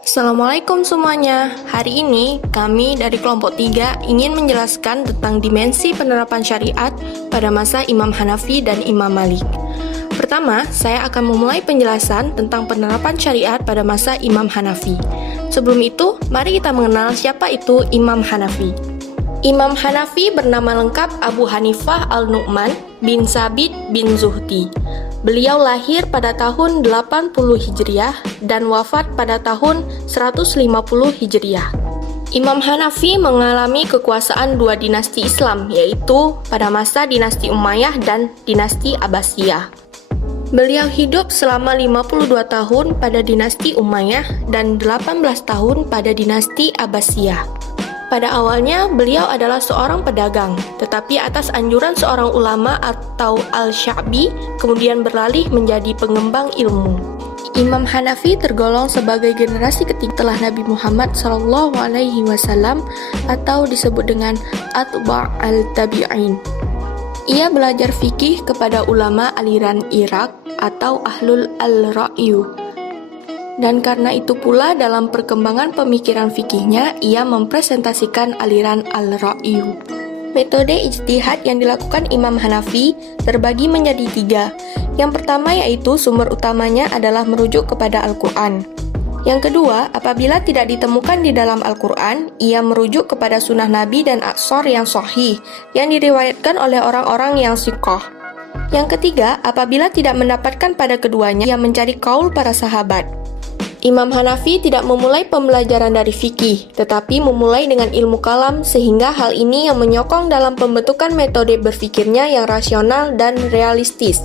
Assalamualaikum semuanya. Hari ini kami dari kelompok 3 ingin menjelaskan tentang dimensi penerapan syariat pada masa Imam Hanafi dan Imam Malik. Pertama, saya akan memulai penjelasan tentang penerapan syariat pada masa Imam Hanafi. Sebelum itu, mari kita mengenal siapa itu Imam Hanafi. Imam Hanafi bernama lengkap Abu Hanifah Al-Nu'man bin Sabit bin Zuhdi. Beliau lahir pada tahun 80 Hijriah dan wafat pada tahun 150 Hijriah. Imam Hanafi mengalami kekuasaan dua dinasti Islam, yaitu pada masa dinasti Umayyah dan dinasti Abbasiyah. Beliau hidup selama 52 tahun pada dinasti Umayyah dan 18 tahun pada dinasti Abbasiyah. Pada awalnya, beliau adalah seorang pedagang, tetapi atas anjuran seorang ulama atau Al-Sya'bi, kemudian beralih menjadi pengembang ilmu. Imam Hanafi tergolong sebagai generasi ketiga setelah Nabi Muhammad SAW atau disebut dengan Atba' al-Tabi'in. Ia belajar fikih kepada ulama aliran Irak atau Ahlul al-Ra'yu. Dan karena itu pula dalam perkembangan pemikiran fikihnya, ia mempresentasikan aliran Al-Ra'yu. Metode ijtihad yang dilakukan Imam Hanafi terbagi menjadi 3. Yang pertama yaitu sumber utamanya adalah merujuk kepada Al-Quran. Yang kedua, apabila tidak ditemukan di dalam Al-Quran, ia merujuk kepada sunnah Nabi dan atsar yang sahih, yang diriwayatkan oleh orang-orang yang siqah. Yang ketiga, apabila tidak mendapatkan pada keduanya, ia mencari kaul para sahabat. Imam Hanafi tidak memulai pembelajaran dari fikih, tetapi memulai dengan ilmu kalam sehingga hal ini yang menyokong dalam pembentukan metode berfikirnya yang rasional dan realistis.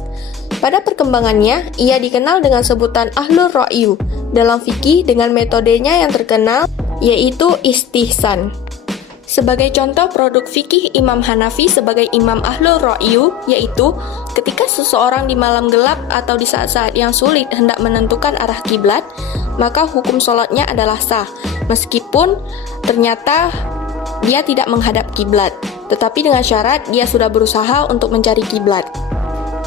Pada perkembangannya, ia dikenal dengan sebutan Ahlul Ra'yu dalam fikih dengan metodenya yang terkenal, yaitu istihsan. Sebagai contoh produk fikih Imam Hanafi sebagai Imam Ahlul Ra'yu, yaitu ketika seseorang di malam gelap atau di saat-saat yang sulit hendak menentukan arah kiblat, maka hukum sholatnya adalah sah, meskipun ternyata dia tidak menghadap kiblat, tetapi dengan syarat dia sudah berusaha untuk mencari kiblat.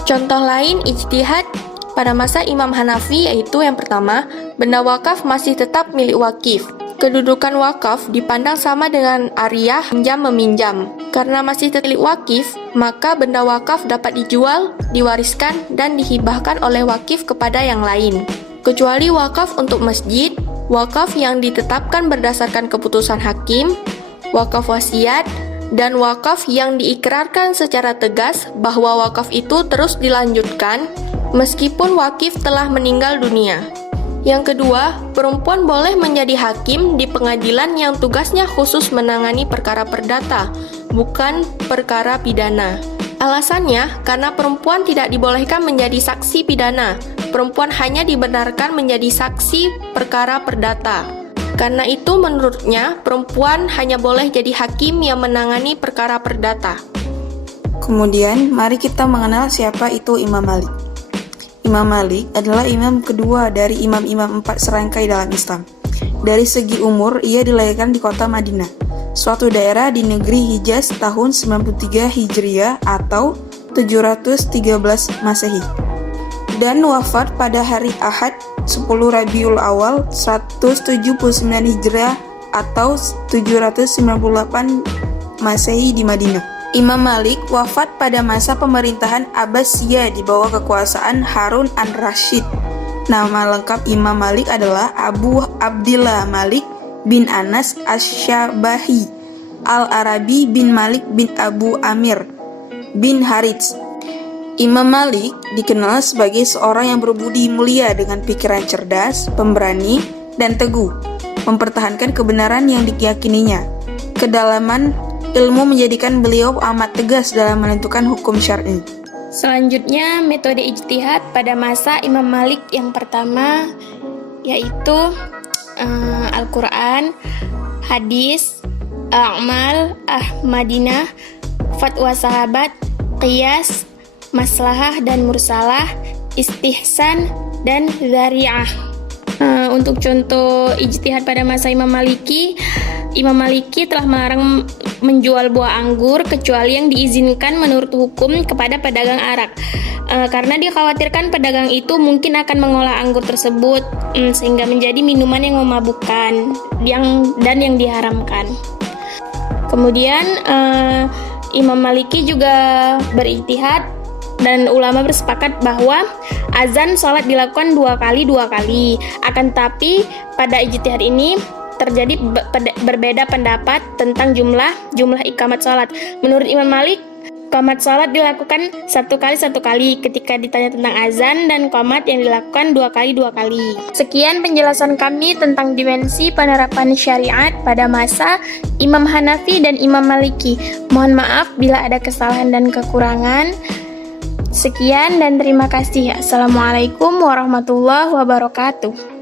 Contoh lain ijtihad pada masa Imam Hanafi yaitu yang pertama, benda wakaf masih tetap milik wakif. Kedudukan wakaf dipandang sama dengan ariyah pinjam-meminjam. Karena masih tetap milik wakif, maka benda wakaf dapat dijual, diwariskan, dan dihibahkan oleh wakif kepada yang lain. Kecuali wakaf untuk masjid, wakaf yang ditetapkan berdasarkan keputusan hakim, wakaf wasiat, dan wakaf yang diikrarkan secara tegas bahwa wakaf itu terus dilanjutkan meskipun wakif telah meninggal dunia. Yang kedua, perempuan boleh menjadi hakim di pengadilan yang tugasnya khusus menangani perkara perdata, bukan perkara pidana. Alasannya, karena perempuan tidak dibolehkan menjadi saksi pidana, perempuan hanya dibenarkan menjadi saksi perkara perdata. Karena itu menurutnya, perempuan hanya boleh jadi hakim yang menangani perkara perdata. Kemudian, mari kita mengenal siapa itu Imam Malik. Imam Malik adalah imam kedua dari imam-imam 4 serangkai dalam Islam. Dari segi umur, ia dilahirkan di kota Madinah, suatu daerah di negeri Hijaz tahun 93 Hijriah atau 713 Masehi. Dan wafat pada hari Ahad 10 Rabiul Awal 179 Hijriah atau 798 Masehi di Madinah. Imam Malik wafat pada masa pemerintahan Abbasiyah di bawah kekuasaan Harun ar-Rasyid. Nama lengkap Imam Malik adalah Abu Abdillah Malik bin Anas Asy-Syabahi Al-Arabi bin Malik bin Abu Amir bin Harits. Imam Malik dikenal sebagai seorang yang berbudi mulia dengan pikiran cerdas, pemberani, dan teguh, mempertahankan kebenaran yang diyakininya. Kedalaman ilmu menjadikan beliau amat tegas dalam menentukan hukum syar'i. Selanjutnya, metode ijtihad pada masa Imam Malik yang pertama yaitu Al-Quran, hadis, a'mal, Madinah, fatwa sahabat, qiyas, maslahah dan mursalah, istihsan, dan dzari'ah. untuk contoh ijtihad pada masa Imam Maliki telah melarang menjual buah anggur kecuali yang diizinkan menurut hukum kepada pedagang arak. Karena dikhawatirkan pedagang itu mungkin akan mengolah anggur tersebut sehingga menjadi minuman yang memabukkan dan yang diharamkan. Kemudian Imam Maliki juga berijtihad dan ulama bersepakat bahwa azan sholat dilakukan dua kali. Akan tapi pada ijtihad ini terjadi berbeda pendapat tentang jumlah iqamat sholat. Menurut Imam Malik, qomat sholat dilakukan satu kali ketika ditanya tentang azan, dan qomat yang dilakukan dua kali. Sekian penjelasan kami tentang dimensi penerapan syariat pada masa Imam Hanafi dan Imam Maliki. Mohon maaf bila ada kesalahan dan kekurangan. Sekian dan terima kasih. Assalamualaikum warahmatullahi wabarakatuh.